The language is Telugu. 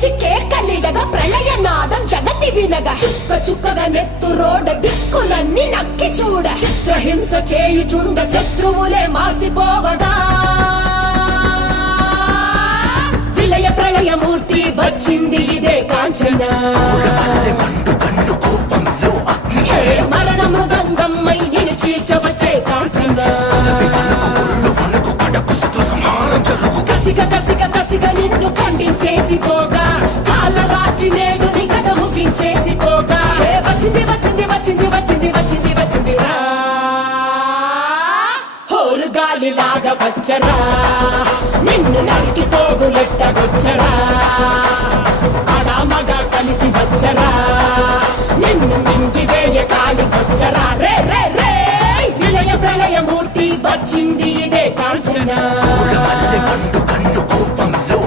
వచ్చి కేకలిడగా ప్రళయనాదం జగతి వినగా చుక్క చుక్కగా నెత్తురోడ దిక్కులన్నీ నక్కి చూడ చిత్రహింస చేయుచుండ శత్రువులే మాసిపోవగా విలయ ప్రళయమూర్తి వచ్చింది ఇదే కాంచన మరణ మృదంగమ్మై నిన్ను చీల్చవచ్చే కాంచన కసిక కసిక కసిక నిన్ను ఖండించేసి పోగా కాలరాచి నేడు నిగడ ముగించేసి పోగా వచ్చింది వచ్చింది వచ్చింది వచ్చింది వచ్చింది వచ్చింది రా హోరు గాలిలాగా వచ్చరా నిన్ను నరికి